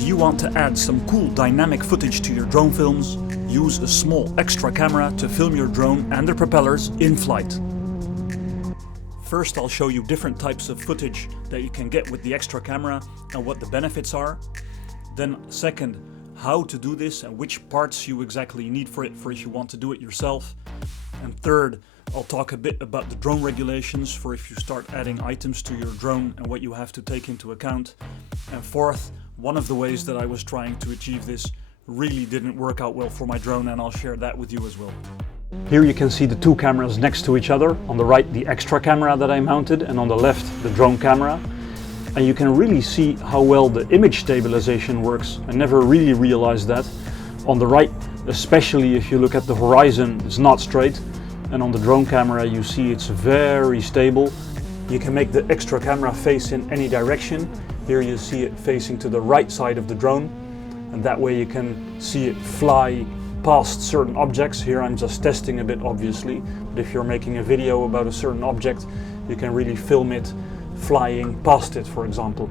Do you want to add some cool dynamic footage to your drone films? Use a small extra camera to film your drone and the propellers in flight. First, I'll show you different types of footage that you can get with the extra camera and what the benefits are. Then second, how to do this and which parts you exactly need for it for if you want to do it yourself. And third, I'll talk a bit about the drone regulations for if you start adding items to your drone and what you have to take into account. And fourth, one of the ways that I was trying to achieve this really didn't work out well for my drone, and I'll share that with you as well. Here you can see the two cameras next to each other. On the right, the extra camera that I mounted, and on the left, the drone camera. And you can really see how well the image stabilization works. I never really realized that. On the right, especially if you look at the horizon, it's not straight. And on the drone camera, you see it's very stable. You can make the extra camera face in any direction. Here you see it facing to the right side of the drone. And that way you can see it fly past certain objects. Here I'm just testing a bit, obviously. But if you're making a video about a certain object, you can really film it flying past it, for example.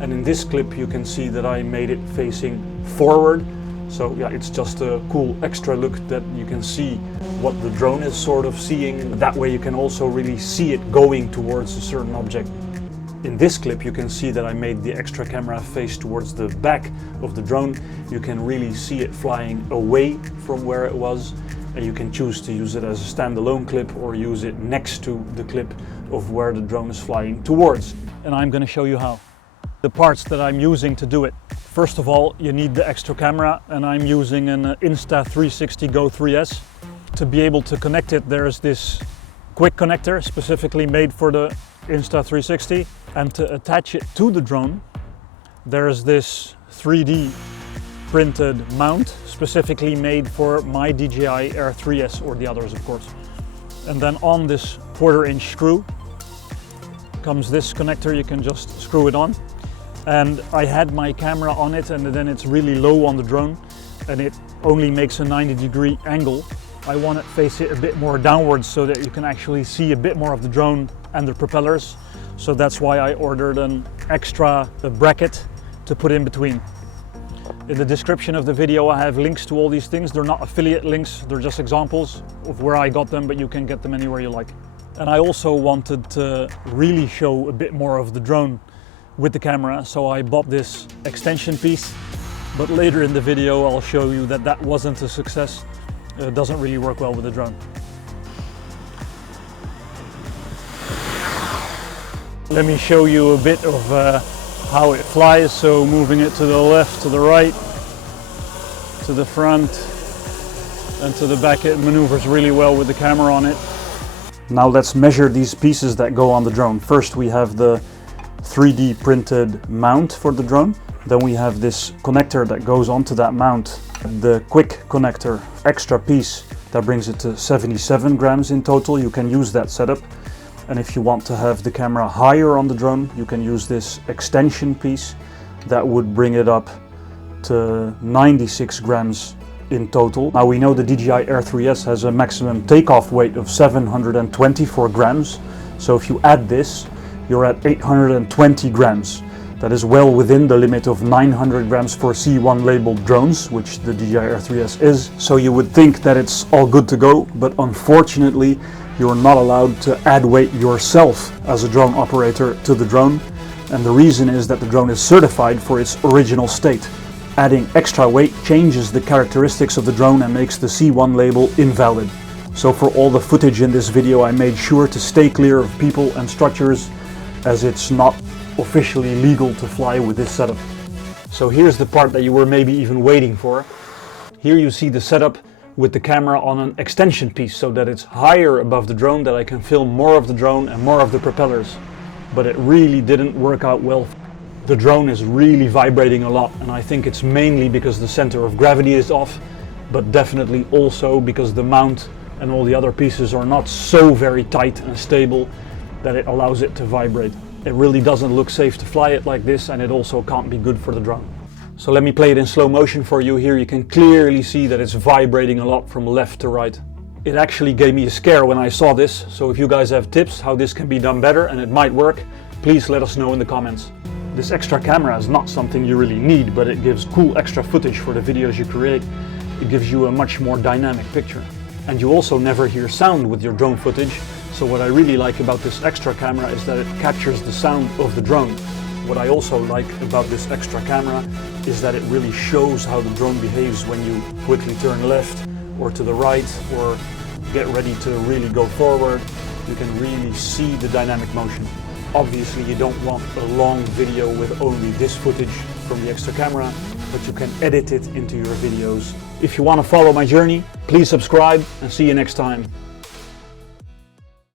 And in this clip you can see that I made it facing forward. So yeah, it's just a cool extra look that you can see what the drone is sort of seeing. That way you can also really see it going towards a certain object. In this clip you can see that I made the extra camera face towards the back of the drone. You can really see it flying away from where it was, and you can choose to use it as a standalone clip or use it next to the clip of where the drone is flying towards. And I'm going to show you how. The parts that I'm using to do it. First of all, you need the extra camera, and I'm using an Insta360 GO 3S. To be able to connect it, there's this quick connector specifically made for the Insta360, and to attach it to the drone there's this 3D printed mount specifically made for my DJI Air 3S, or the others of course. And then on this 1/4-inch screw comes this connector. You can just screw it on, and I had my camera on it, and then it's really low on the drone and it only makes a 90-degree angle. I want to face it a bit more downwards so that you can actually see a bit more of the drone and the propellers. So that's why I ordered an extra bracket to put in between. In the description of the video I have links to all these things. They're not affiliate links, they're just examples of where I got them, but you can get them anywhere you like. And I also wanted to really show a bit more of the drone with the camera, so I bought this extension piece. But later in the video I'll show you that that wasn't a success. It doesn't really work well with the drone. Let me show you a bit of how it flies. So moving it to the left, to the right, to the front and to the back, it maneuvers really well with the camera on it. Now let's measure these pieces that go on the drone. First we have the 3D printed mount for the drone. Then we have this connector that goes onto that mount. The quick connector, extra piece, that brings it to 77 grams in total. You can use that setup. And if you want to have the camera higher on the drone, you can use this extension piece. That would bring it up to 96 grams in total. Now we know the DJI Air 3S has a maximum takeoff weight of 724 grams. So if you add this, you're at 820 grams. That is well within the limit of 900 grams for C1 labeled drones, which the DJI Air 3S is. So you would think that it's all good to go, but unfortunately you're not allowed to add weight yourself as a drone operator to the drone. And the reason is that the drone is certified for its original state. Adding extra weight changes the characteristics of the drone and makes the C1 label invalid. So for all the footage in this video I made sure to stay clear of people and structures, as it's not officially legal to fly with this setup. So here's the part that you were maybe even waiting for. Here you see the setup with the camera on an extension piece so that it's higher above the drone, that I can film more of the drone and more of the propellers. But it really didn't work out well. The drone is really vibrating a lot, and I think it's mainly because the center of gravity is off, but definitely also because the mount and all the other pieces are not so very tight and stable that it allows it to vibrate. It really doesn't look safe to fly it like this, and it also can't be good for the drone. So let me play it in slow motion for you. Here you can clearly see that it's vibrating a lot from left to right. It actually gave me a scare when I saw this, so if you guys have tips how this can be done better and it might work, please let us know in the comments. This extra camera is not something you really need, but it gives cool extra footage for the videos you create. It gives you a much more dynamic picture. And you also never hear sound with your drone footage, so what I really like about this extra camera is that it captures the sound of the drone. What I also like about this extra camera is that it really shows how the drone behaves when you quickly turn left or to the right or get ready to really go forward. You can really see the dynamic motion. Obviously you don't want a long video with only this footage from the extra camera, but you can edit it into your videos. If you want to follow my journey, please subscribe and see you next time.